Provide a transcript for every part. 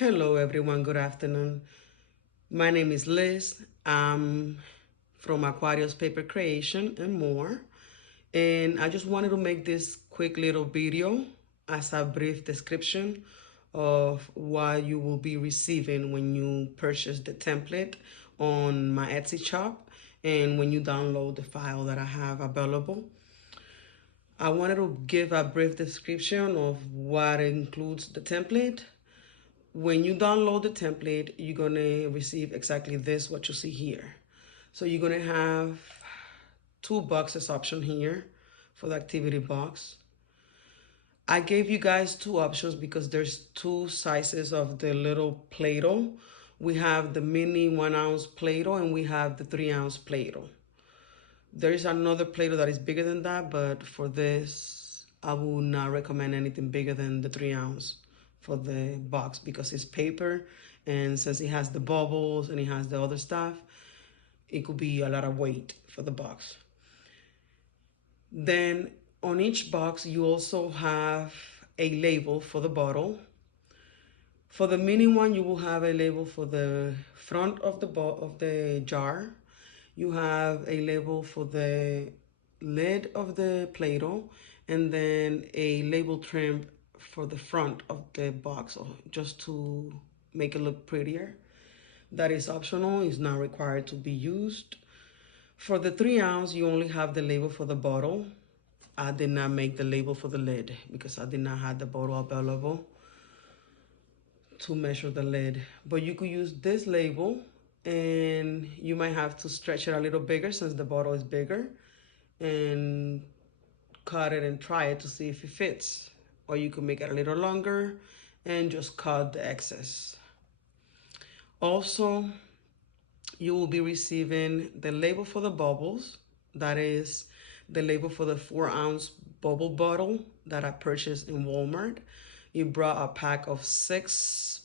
Hello, everyone. Good afternoon. My name is Liz. I'm from Aquarius Paper Creation and more. And I just wanted to make this quick little video as a brief description of what you will be receiving when you purchase the template on my Etsy shop and when you download the file that I have available. I wanted to give a brief description of what includes the template. When you download the template, you're gonna receive exactly this, what you see here. So you're gonna have two boxes option here for the activity box. I gave you guys two options because there's two sizes of the little Play-Doh. We have the mini 1 ounce Play-Doh and we have the 3 ounce Play-Doh. There is another Play-Doh that is bigger than that, but for this, I would not recommend anything bigger than the 3 ounce for the box because it's paper, and since it has the bubbles and it has the other stuff, it could be a lot of weight for the box. Then on each box, you also have a label for the bottle. For the mini one, you will have a label for the front of the jar. You have a label for the lid of the Play-Doh, and then a label trim for the front of the box, just to make it look prettier. That is optional, it's not required to be used. For the 3 ounce, you only have the label for the bottle. I did not make the label for the lid because I did not have the bottle available to measure the lid. But you could use this label, and you might have to stretch it a little bigger since the bottle is bigger, and cut it and try it to see if it fits. Or you could make it a little longer and just cut the excess. Also, you will be receiving the label for the bubbles. That is the label for the 4 ounce bubble bottle that I purchased in Walmart. It brought a pack of six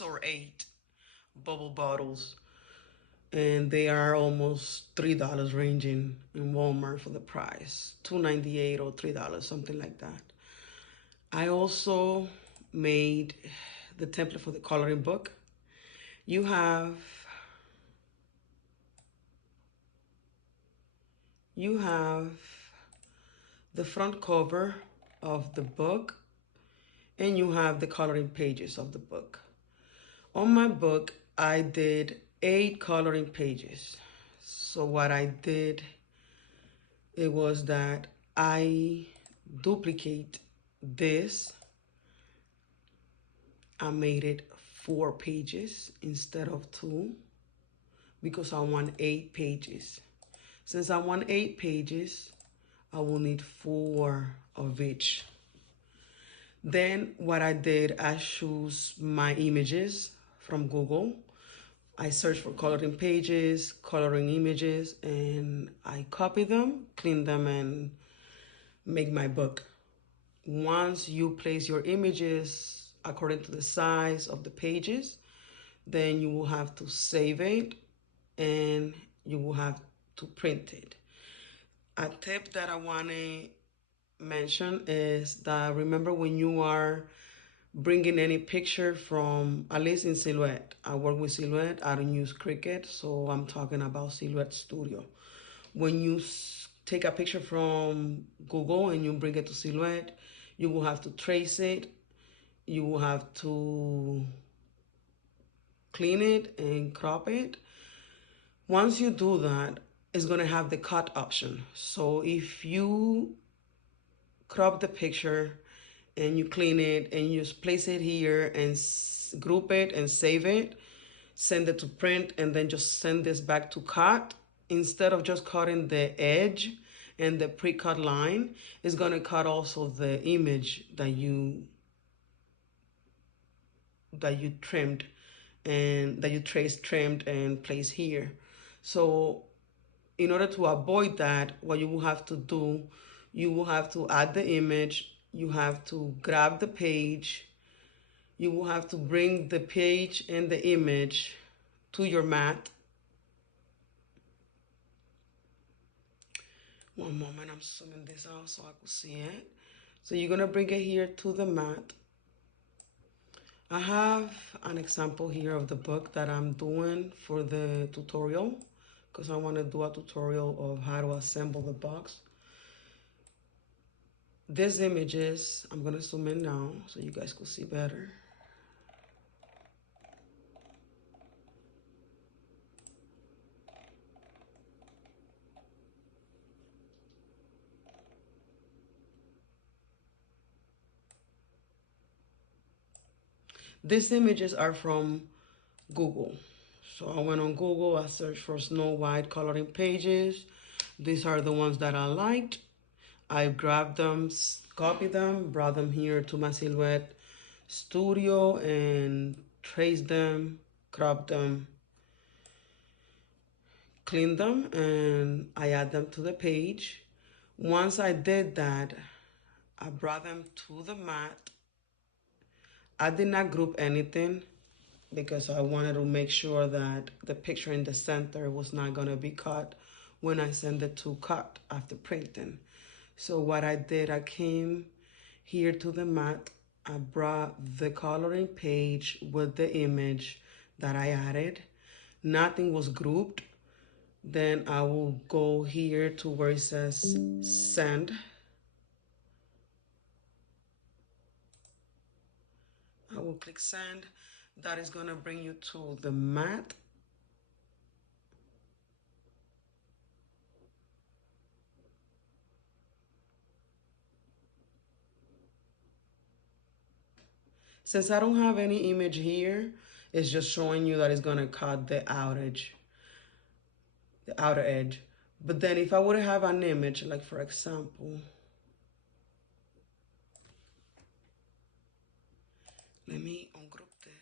or eight bubble bottles, and they are almost $3, ranging in Walmart for the price, $2.98 or $3, something like that. I also made the template for the coloring book. You have the front cover of the book, and you have the coloring pages of the book. On my book, I did 8 coloring pages. So what I did, it was that I duplicate this. I made it 4 pages instead of 2 because I want 8 pages. Since I want 8 pages, I will need 4 of each. Then what I did, I chose my images from Google. I searched for coloring pages, coloring images, and I copy them, clean them, and make my book. Once you place your images according to the size of the pages, then you will have to save it and you will have to print it. A tip that I want to mention is that remember when you are bringing any picture from, at least in Silhouette, I work with Silhouette, I don't use Cricut, so I'm talking about Silhouette Studio. When you take a picture from Google and you bring it to Silhouette, you will have to trace it, you will have to clean it and crop it. Once you do that, it's going to have the cut option. So if you crop the picture and you clean it and you just place it here and group it and save it, send it to print, and then just send this back to cut, instead of just cutting the edge and the pre-cut line, it's going to cut also the image that you trimmed and that you traced, trimmed, and placed here. So in order to avoid that, what you will have to do, you will have to add the image, you have to grab the page, you will have to bring the page and the image to your mat. One moment, I'm zooming this out so I can see it. So you're gonna bring it here to the mat. I have an example here of the book that I'm doing for the tutorial because I want to do a tutorial of how to assemble the box. These images, I'm going to zoom in now so you guys can see better. These images are from Google. So I went on Google, I searched for Snow White coloring pages. These are the ones that I liked. I grabbed them, copied them, brought them here to my Silhouette studio and traced them, cropped them, cleaned them, and I add them to the page. Once I did that, I brought them to the mat. I did not group anything because I wanted to make sure that the picture in the center was not going to be cut when I send it to cut after printing. So what I did, I came here to the mat. I brought the coloring page with the image that I added. Nothing was grouped. Then I will go here to where it says send. I will click send. That is going to bring you to the mat. Since I don't have any image here, it's just showing you that it's going to cut the outer edge. But then if I would have an image, like for example, let me ungroup this.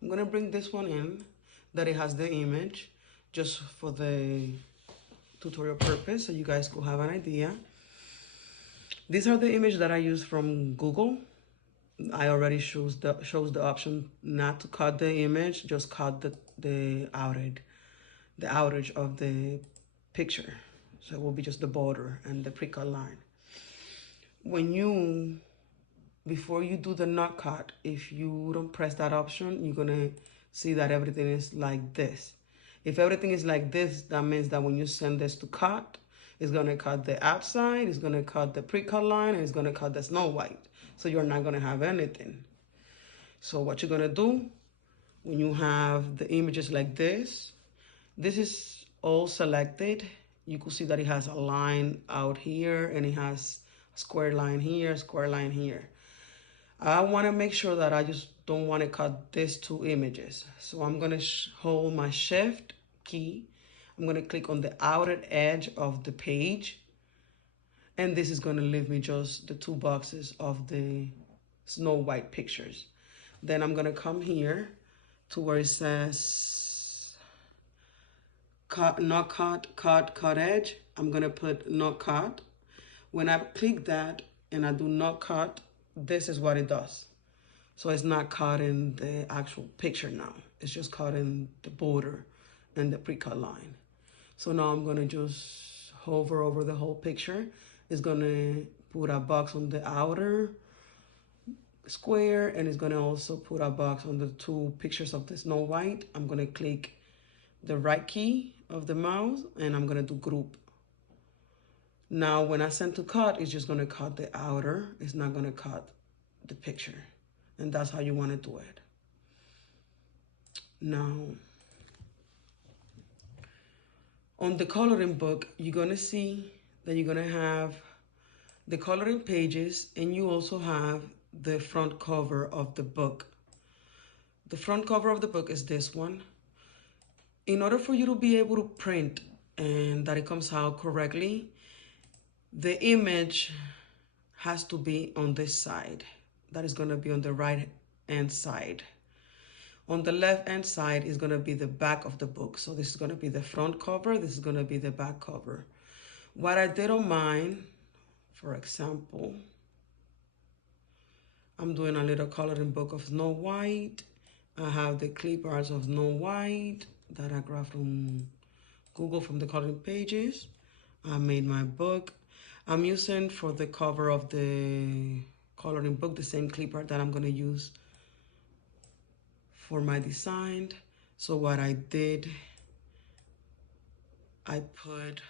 I'm gonna bring this one in, that it has the image, just for the tutorial purpose, so you guys could have an idea. These are the images that I use from Google. I already shows the option not to cut the image, just cut the outage of the picture. So it will be just the border and the pre-cut line. Before you do the knot cut, if you don't press that option, you're gonna see that everything is like this. If everything is like this, that means that when you send this to cut, it's gonna cut the outside, it's gonna cut the pre-cut line, and it's gonna cut the Snow White. So you're not gonna have anything. So what you're gonna do, when you have the images like this is all selected. You can see that it has a line out here, and it has a square line here, square line here. I want to make sure that I just don't want to cut these two images. So I'm going to hold my shift key. I'm going to click on the outer edge of the page. And this is going to leave me just the two boxes of the Snow White pictures. Then I'm going to come here to where it says cut, not cut, cut, cut edge. I'm going to put not cut. When I click that and I do not cut, this is what it does. So it's not caught in the actual picture now. It's just caught in the border and the pre-cut line. So now I'm gonna just hover over the whole picture. It's gonna put a box on the outer square, and it's gonna also put a box on the two pictures of the Snow White. I'm gonna click the right key of the mouse, and I'm gonna do group. Now, when I send to cut, it's just gonna cut the outer. It's not gonna cut the picture. And that's how you wanna do it. Now, on the coloring book, you're gonna see that you're gonna have the coloring pages, and you also have the front cover of the book. The front cover of the book is this one. In order for you to be able to print and that it comes out correctly, the image has to be on this side. That is gonna be on the right hand side. On the left hand side is gonna be the back of the book. So this is gonna be the front cover, this is gonna be the back cover. What I did on mine, for example, I'm doing a little coloring book of Snow White. I have the clip arts of Snow White that I grabbed from Google from the coloring pages. I made my book. I'm using for the cover of the coloring book the same clip art that I'm gonna use for my design. So what I did, I put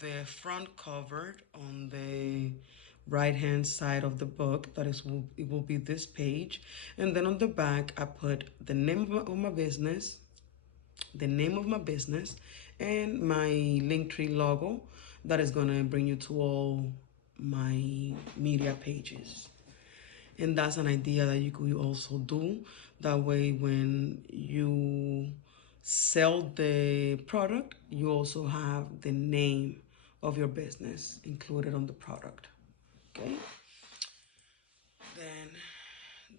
the front cover on the right hand side of the book. That is, it will be this page. And then on the back, I put the name of my business, the name of my business, and my Linktree logo that is gonna bring you to all my media pages. And that's an idea that you could also do. That way, when you sell the product, you also have the name of your business included on the product. Okay. Then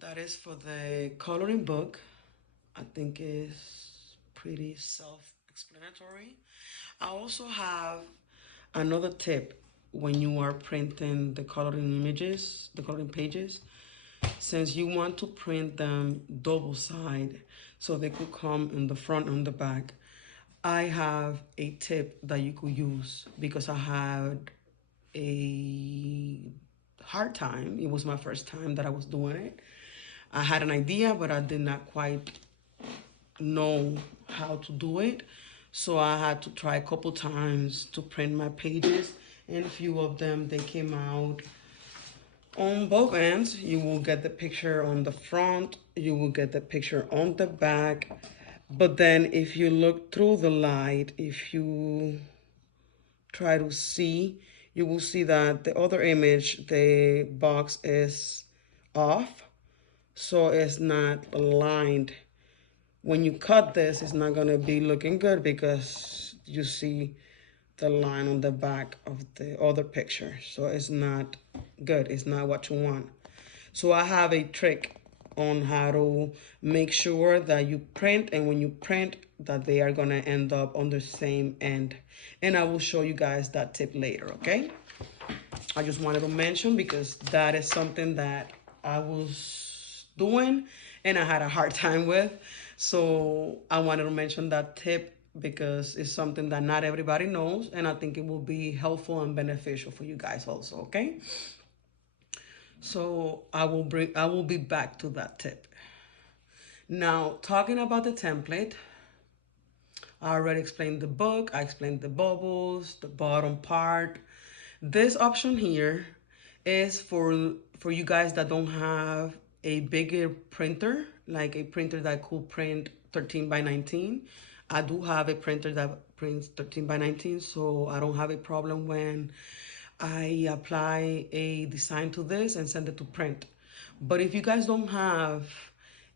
that is for the coloring book. I think is pretty self-explanatory. I also have another tip when you are printing the coloring images, the coloring pages. Since you want to print them double side so they could come in the front and the back, I have a tip that you could use because I had a hard time. It was my first time that I was doing it. I had an idea, but I did not quite know how to do it. So I had to try a couple times to print my pages, and a few of them, they came out on both ends. You will get the picture on the front, you will get the picture on the back. But then if you look through the light, if you try to see, you will see that the other image, the box is off, so it's not aligned. When you cut this, it's not gonna be looking good because you see the line on the back of the other picture. So it's not good, it's not what you want. So I have a trick on how to make sure that you print, and when you print, that they are gonna end up on the same end. And I will show you guys that tip later, okay? I just wanted to mention because that is something that I was doing and I had a hard time with. So I wanted to mention that tip because it's something that not everybody knows, and I think it will be helpful and beneficial for you guys also, okay? So I will be back to that tip. Now, talking about the template, I already explained the book, I explained the bubbles, the bottom part. This option here is for you guys that don't have a bigger printer, like a printer that could print 13 by 19. I do have a printer that prints 13 by 19, so I don't have a problem when I apply a design to this and send it to print. But if you guys don't have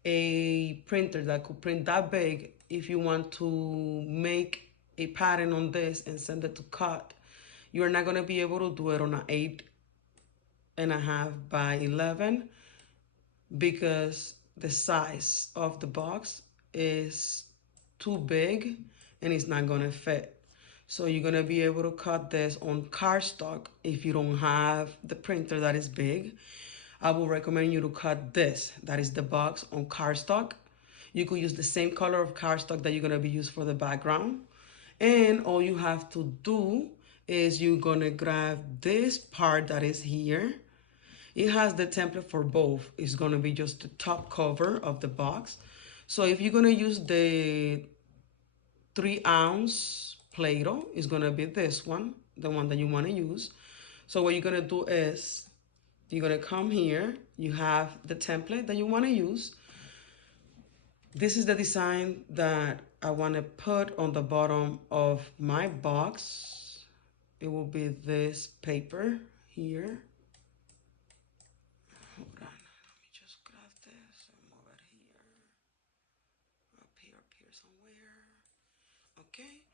a printer that could print that big, if you want to make a pattern on this and send it to cut, you're not gonna be able to do it on an 8.5 by 11 because the size of the box is too big and it's not gonna fit. So you're gonna be able to cut this on cardstock if you don't have the printer that is big. I will recommend you to cut this, that is the box, on cardstock. You could use the same color of cardstock that you're gonna be used for the background. And all you have to do is you're gonna grab this part that is here. It has the template for both. It's gonna be just the top cover of the box. So if you're gonna use the 3-ounce Play-Doh, it's gonna be this one, the one that you wanna use. So what you're gonna do is, you're gonna come here, you have the template that you wanna use. This is the design that I wanna put on the bottom of my box. It will be this paper here. Hold on, let me just grab this and move it here. Up here somewhere. Okay,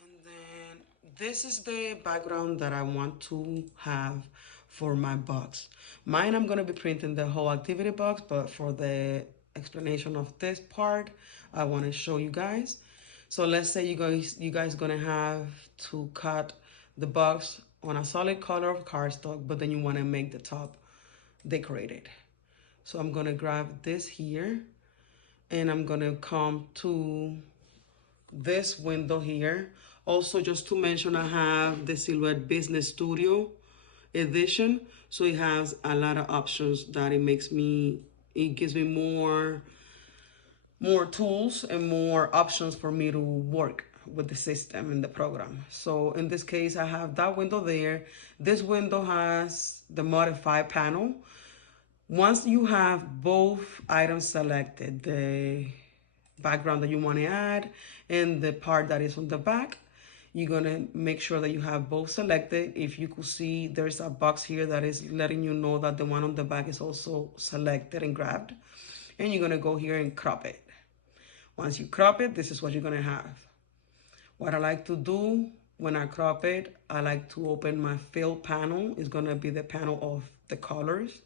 and then this is the background that I want to have for my box. Mine, I'm gonna be printing the whole activity box, but for the explanation of this part, I wanna show you guys. So let's say you guys gonna have to cut the box on a solid color of cardstock, but then you wanna make the top decorated. So I'm gonna grab this here and I'm gonna come to this window here. Also, just to mention, I have the Silhouette Business Studio edition, so it has a lot of options that it gives me more tools and more options for me to work with the system and the program. So in this case, I have that window there. This window has the modify panel. Once you have both items selected, the background that you want to add and the part that is on the back, you're going to make sure that you have both selected. If you could see, there's a box here that is letting you know that the one on the back is also selected and grabbed. And you're going to go here and crop it. Once you crop it, this is what you're going to have. What I like to do when I crop it, I like to open my fill panel. It's going to be the panel of the colors.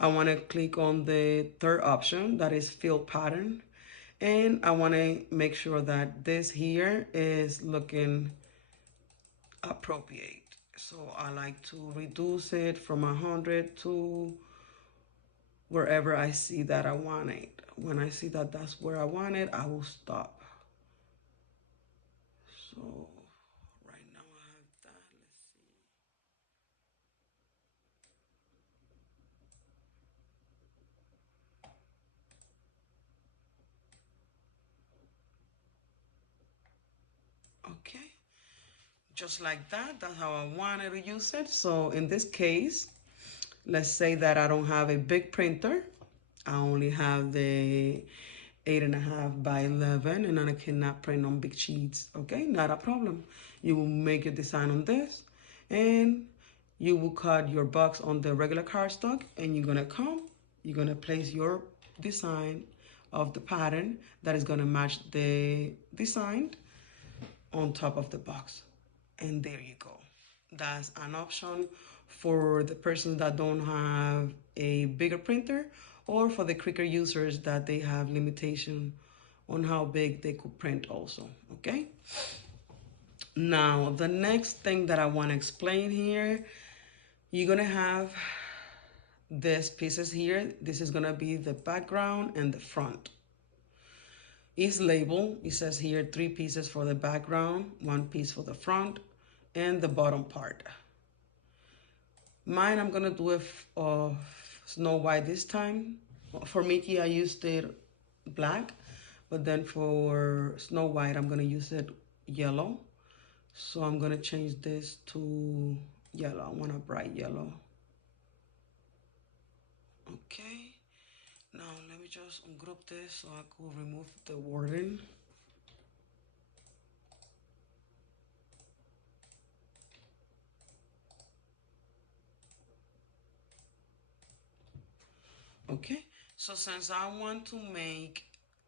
I want to click on the third option, that is fill pattern. And I want to make sure that this here is looking appropriate. So I like to reduce it from 100 to wherever I see that I want it. When I see that that's where I want it, I will stop. So right now I have that. Let's see. Okay. Just like that, that's how I wanted to use it. So in this case, let's say that I don't have a big printer. I only have the 8.5 by 11 and I cannot print on big sheets. Okay, not a problem. You will make your design on this and you will cut your box on the regular cardstock and you're gonna place your design of the pattern that is gonna match the design on top of the box. And there you go. That's an option for the persons that don't have a bigger printer or for the quicker users that they have limitation on how big they could print also, okay? Now, the next thing that I want to explain here, you're gonna have these pieces here. This is gonna be the background and the front. It's labeled, it says here 3 pieces for the background, 1 piece for the front, and the bottom part. Mine, I'm gonna do it of Snow White this time. For Mickey, I used it black, but then for Snow White, I'm gonna use it yellow. So I'm gonna change this to yellow. I want a bright yellow. Okay, now let me just ungroup this so I could remove the wording. Okay, so since I want to make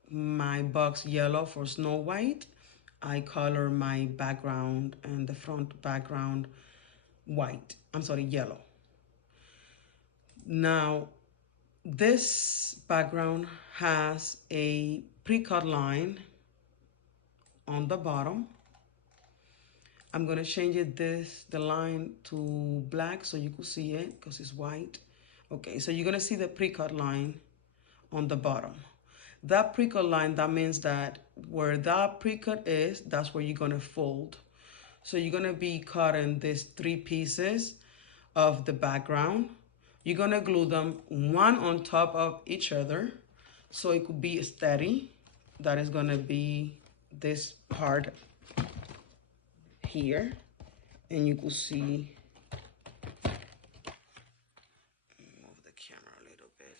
my box yellow for Snow White, I color my background and the front background white. I'm sorry, yellow. Now, this background has a pre-cut line on the bottom. I'm gonna change the line to black so you can see it because it's white. Okay, so you're gonna see the pre-cut line on the bottom. That pre-cut line, that means that where that pre-cut is, that's where you're gonna fold. So you're gonna be cutting these 3 pieces of the background. You're gonna glue them one on top of each other so it could be steady. That is gonna be this part here, and you could see, move the camera a little bit.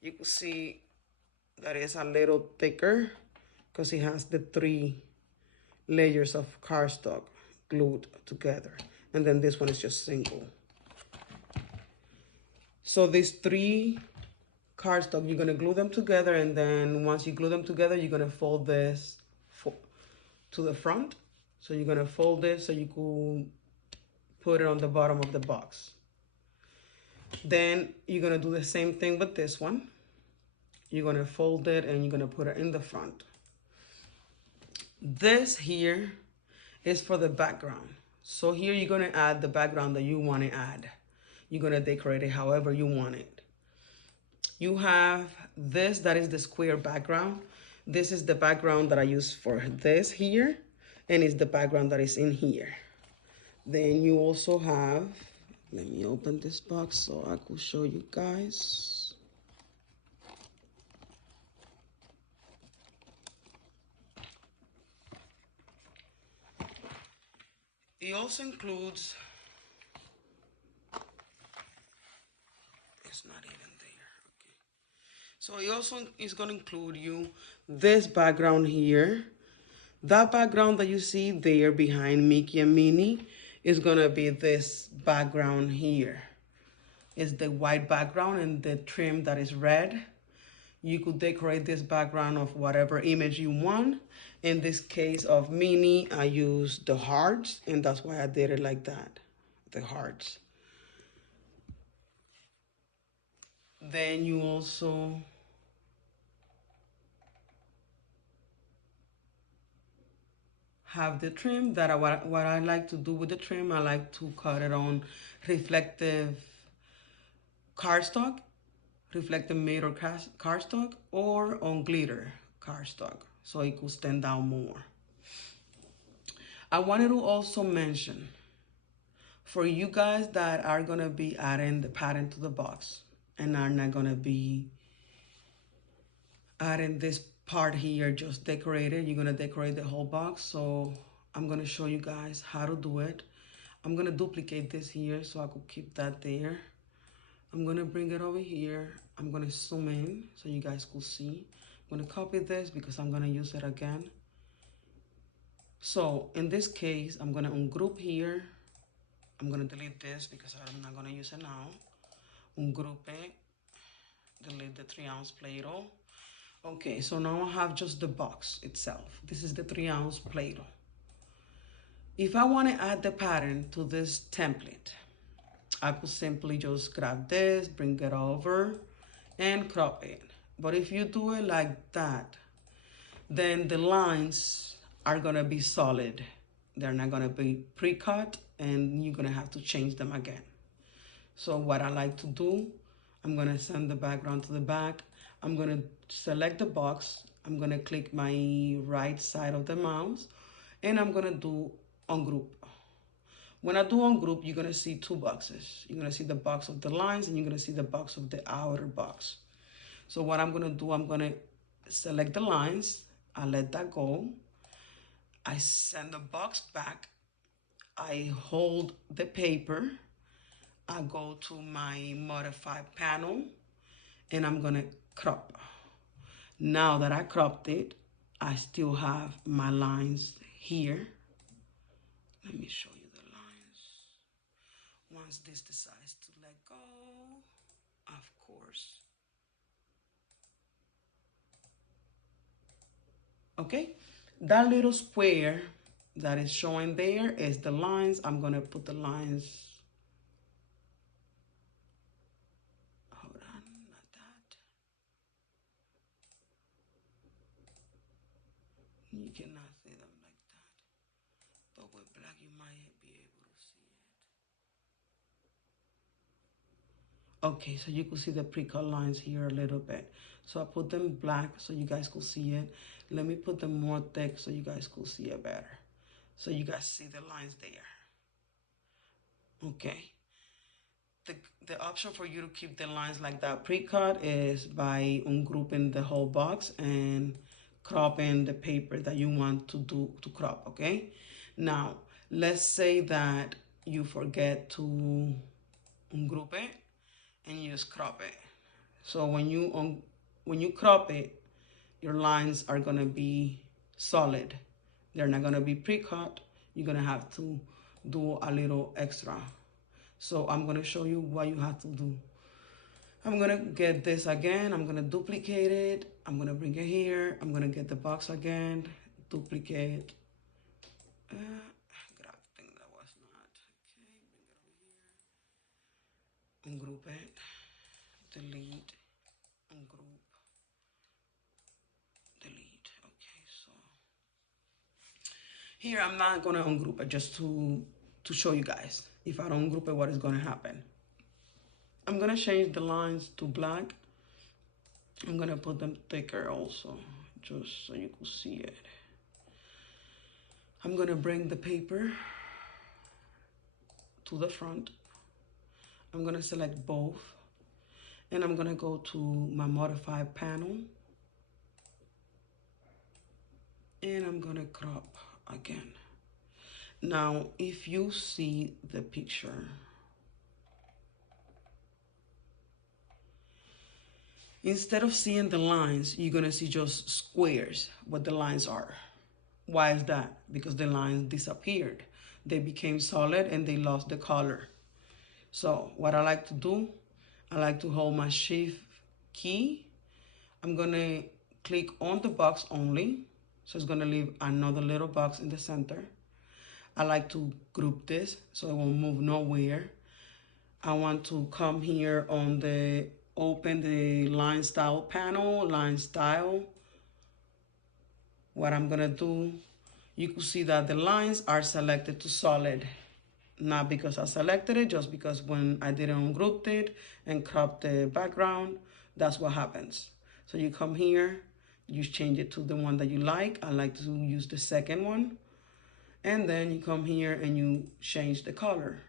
You could see that it's a little thicker because it has the 3 layers of cardstock glued together, and then this one is just single. So these 3 cardstock, you're gonna glue them together, and then once you glue them together, you're gonna fold this to the front. So you're gonna fold it so you could put it on the bottom of the box. Then you're gonna do the same thing with this one. You're gonna fold it and you're gonna put it in the front. This here is for the background. So here you're gonna add the background that you wanna add. You're gonna decorate it however you want it. You have this, that is the square background. This is the background that I use for this here, and it's the background that is in here. Then you also have, let me open this box so I could show you guys. It also includes, it's not even there, okay. So it also is gonna include you this background here. That background that you see there behind Mickey and Minnie is gonna be this background here. It's the white background and the trim that is red. You could decorate this background of whatever image you want. In this case of Minnie, I used the hearts, and that's why I did it like that, the hearts. Then you also have the trim that what I like to do with the trim, I like to cut it on reflective cardstock, reflective mirror cardstock, or on glitter cardstock, so it could stand out more. I wanted to also mention, for you guys that are gonna be adding the pattern to the box and are not gonna be adding this part here just decorated, you're gonna decorate the whole box. So I'm gonna show you guys how to do it. I'm gonna duplicate this here so I could keep that there. I'm gonna bring it over here. I'm gonna zoom in so you guys could see. I'm gonna copy this because I'm gonna use it again. So in this case, I'm gonna ungroup here. I'm gonna delete this because I'm not gonna use it now. Ungroup it, delete the 3-ounce Play-Doh. Okay, so now I have just the box itself. This is the 3-ounce Play-Doh. If I want to add the pattern to this template, I could simply just grab this, bring it over, and crop it. But if you do it like that, then the lines are gonna be solid. They're not gonna be pre-cut, and you're gonna have to change them again. So what I like to do, I'm gonna send the background to the back. I'm gonna select the box. I'm gonna click my right side of the mouse, and I'm gonna do ungroup. When I do ungroup, you're gonna see two boxes. You're gonna see the box of the lines, and you're gonna see the box of the outer box. So what I'm gonna do, I'm gonna select the lines. I let that go. I send the box back. I hold the paper. I go to my modify panel, and I'm gonna crop. Now that I cropped it, I still have my lines here. Let me show you the lines. Once this decides to let go, of course. Okay, that little square that is showing there is the lines. I'm gonna put the lines. Hold on, not that. You cannot see them like that, but with black you might be able to see it. Okay, so you could see the pre-cut lines here a little bit. So I put them black so you guys could see it. Let me put them more thick so you guys could see it better. So you guys see the lines there. Okay. The option for you to keep the lines like that pre-cut is by ungrouping the whole box and cropping the paper that you want to do to crop, okay? Now, let's say that you forget to ungroup it and you just crop it. So when you crop it, your lines are gonna be solid. They're not gonna be pre-cut. You're gonna have to do a little extra. So I'm gonna show you what you have to do. I'm gonna get this again. I'm gonna duplicate it. I'm gonna bring it here. I'm gonna get the box again, duplicate. Grab thing that was not. Okay, bring it over here. Ungroup it. Delete. Ungroup. Delete. Okay, so here I'm not gonna ungroup it just to show you guys. If I don't group it, what is gonna happen? I'm gonna change the lines to black. I'm gonna put them thicker also, just so you can see it. I'm gonna bring the paper to the front. I'm gonna select both, and I'm gonna go to my modified panel, and I'm gonna crop again. Now, if you see the picture, instead of seeing the lines, you're gonna see just squares, what the lines are. Why is that? Because the lines disappeared. They became solid and they lost the color. So what I like to do, I like to hold my shift key. I'm gonna click on the box only. So it's gonna leave another little box in the center. I like to group this so it won't move nowhere. I want to come here on the open the line style panel, line style. What I'm gonna do, you can see that the lines are selected to solid. Not because I selected it, just because when I didn't ungroup it and crop the background, that's what happens. So you come here, you change it to the one that you like. I like to use the second one. And then you come here and you change the color.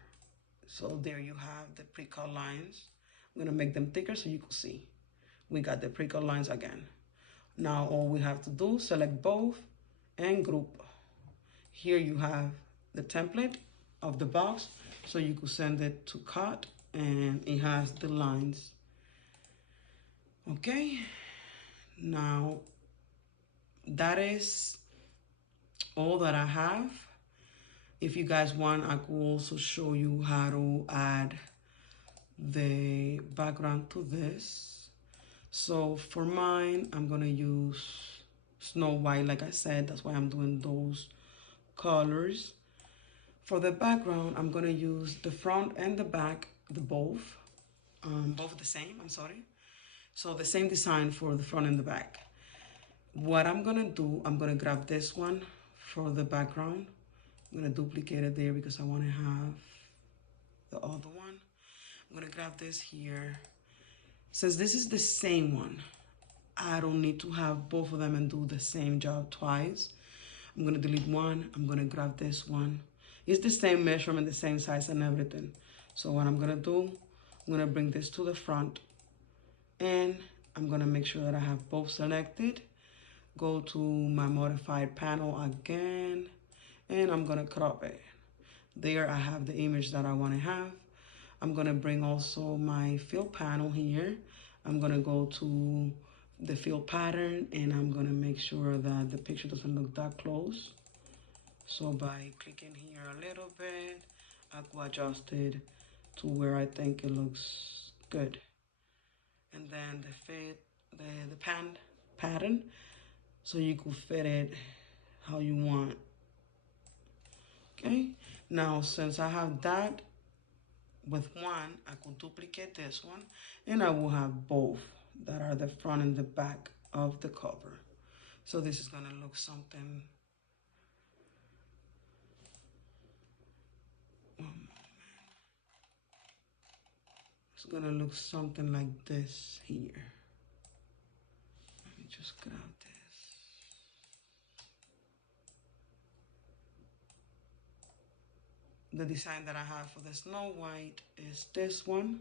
So there you have the pre-cut lines. I'm gonna make them thicker so you can see. We got the pre-cut lines again. Now all we have to do, select both and group. Here you have the template of the box, so you could send it to cut, and it has the lines. Okay, now that is all that I have. If you guys want, I could also show you how to add the background to this. So for mine, I'm gonna use Snow White, like I said, that's why I'm doing those colors. For the background, I'm gonna use the front and the back, both the same, I'm sorry. So the same design for the front and the back. What I'm gonna do, I'm gonna grab this one for the background. I'm gonna duplicate it there because I wanna have the other one. I'm gonna grab this here. Since this is the same one, I don't need to have both of them and do the same job twice. I'm gonna delete one, I'm gonna grab this one. It's the same measurement, the same size and everything. So what I'm gonna do, I'm gonna bring this to the front, and I'm gonna make sure that I have both selected. Go to my modified panel again, and I'm gonna crop it. There I have the image that I wanna have. I'm gonna bring also my fill panel here. I'm gonna go to the fill pattern, and I'm gonna make sure that the picture doesn't look that close. So by clicking here a little bit, I will adjust it to where I think it looks good. And then the pattern, so you can fit it how you want. Okay, now since I have that with one, I could duplicate this one, and I will have both that are the front and the back of the cover. So this is gonna look something. It's gonna look something like this here. Let me just grab this. The design that I have for the Snow White is this one.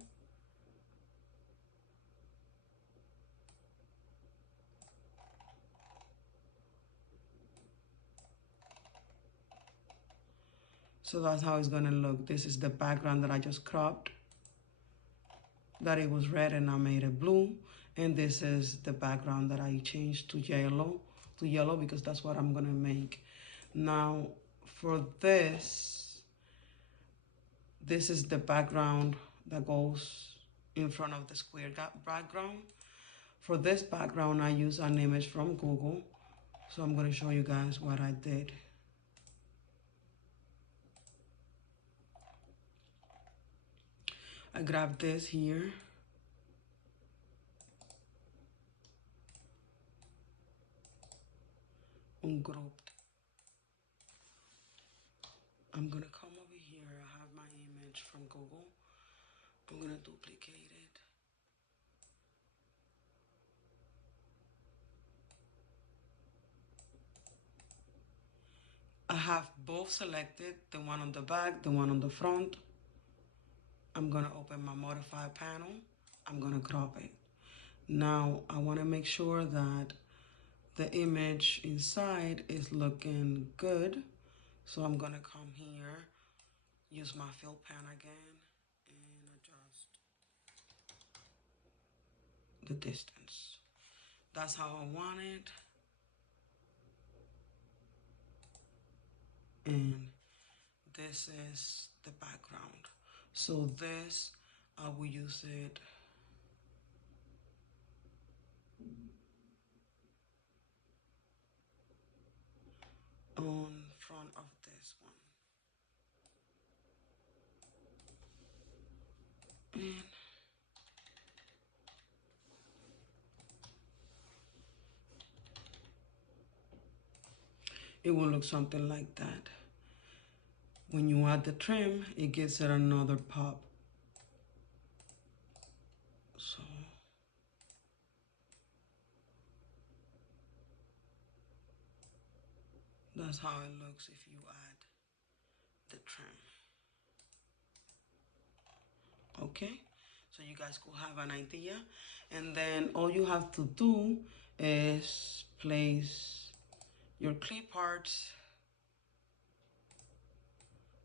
So that's how it's gonna look. This is the background that I just cropped. That it was red and I made it blue. And this is the background that I changed to yellow because that's what I'm gonna make. Now for this is the background that goes in front of the square background. For this background, I use an image from Google. So I'm gonna show you guys what I did. I grabbed this here. Ungrouped. I'm gonna come over here. I have my image from Google. I'm gonna duplicate it. have both selected, the one on the back, the one on the front. I'm gonna open my modify panel. I'm gonna crop it. Now I wanna make sure that the image inside is looking good. So I'm gonna come here, use my fill pen again, and adjust the distance. That's how I want it. And this is the background. So this, I will use it on front of this one. And it will look something like that. When you add the trim, it gives it another pop. So that's how it looks if you add the trim. Okay, so you guys could have an idea. And then all you have to do is place your clip parts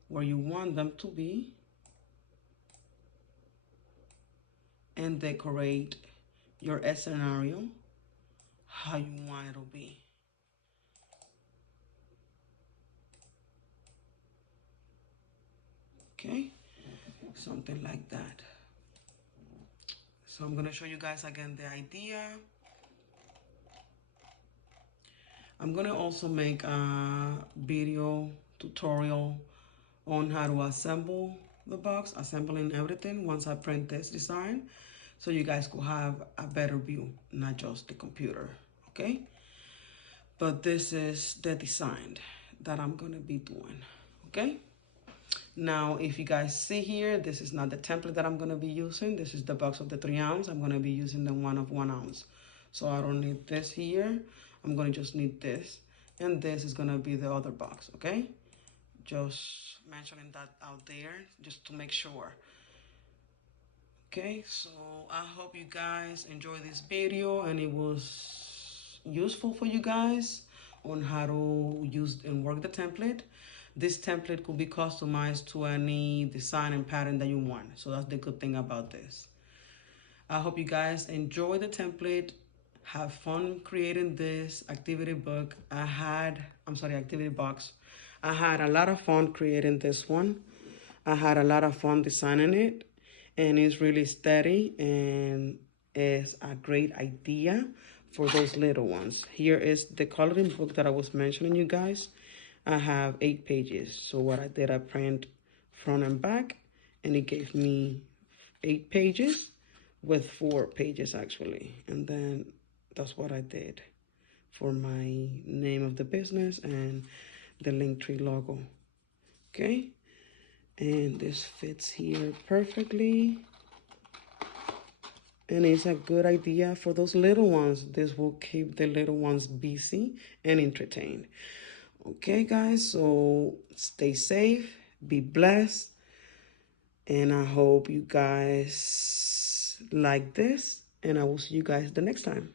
where you want them to be and decorate your scenario how you want it to be. Okay, something like that. So I'm gonna show you guys again the idea. I'm gonna also make a video tutorial on how to assemble the box, assembling everything once I print this design, so you guys could have a better view, not just the computer, okay? But this is the design that I'm gonna be doing, okay? Now, if you guys see here, this is not the template that I'm gonna be using. This is the box of the 3 ounce. I'm gonna be using the one of 1 ounce. So I don't need this here. I'm gonna just need this. And this is gonna be the other box, okay? Just mentioning that out there, just to make sure. Okay, so I hope you guys enjoyed this video and it was useful for you guys on how to use and work the template. This template could be customized to any design and pattern that you want. So that's the good thing about this. I hope you guys enjoy the template. Have fun creating this activity book. Activity box. I had a lot of fun creating this one. I had a lot of fun designing it, and it's really steady and is a great idea for those little ones. Here is the coloring book that I was mentioning, you guys. I have 8 pages. So what I did, I print front and back, and it gave me 8 pages with 4 pages actually. And then that's what I did for my name of the business and the Linktree logo. Okay, and this fits here perfectly. And it's a good idea for those little ones. This will keep the little ones busy and entertained. Okay, guys, so stay safe, be blessed, and I hope you guys like this, and I will see you guys the next time.